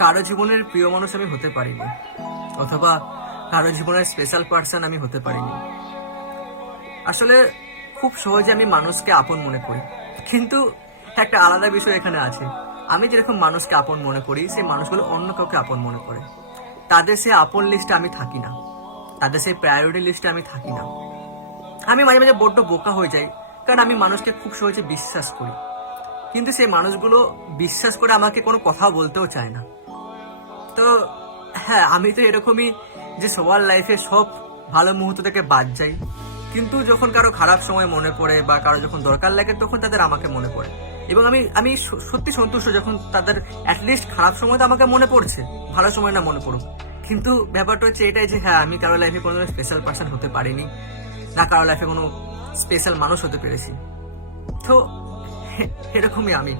কারো জীবনের প্রিয় মানুষ আমি হতে পারিনি, অথবা কারো জীবনের স্পেশাল পার্সন আমি হতে পারিনি। আসলে খুব সহজে আমি মানুষকে আপন মনে করি, কিন্তু একটা আলাদা বিষয় এখানে আছে। আমি যেরকম মানুষকে আপন মনে করি, সেই মানুষগুলো অন্য কাউকে আপন মনে করে। তাদের সেই আপন লিস্টে আমি থাকি না, তাদের সেই প্রায়োরিটি লিস্টে আমি থাকি না। আমি মাঝে মাঝে বড্ড বোকা হয়ে যাই, কারণ আমি মানুষকে খুব সহজে বিশ্বাস করি, কিন্তু সেই মানুষগুলো বিশ্বাস করে আমাকে কোনো কথা বলতেও চায় না। তো হ্যাঁ, আমি তো এরকমই, যে সবার লাইফে সব ভালো মুহূর্ত থেকে বাদ যাই, কিন্তু যখন কারো খারাপ সময় মনে পড়ে বা কারো যখন দরকার লাগে, তখন তাদের আমাকে মনে পড়ে। এবং আমি আমি সত্যি সন্তুষ্ট যখন তাদের অ্যাটলিস্ট খারাপ সময় তো আমাকে মনে পড়ছে, ভালো সময় না মনে পড়ুক। কিন্তু ব্যাপারটা হচ্ছে এটাই যে হ্যাঁ, আমি কারো লাইফে কোনো স্পেশাল পার্সন হতে পারিনি, না কারো লাইফে কোনো স্পেশাল মানুষ হতে পেরেছি। তো এরকমই আমি।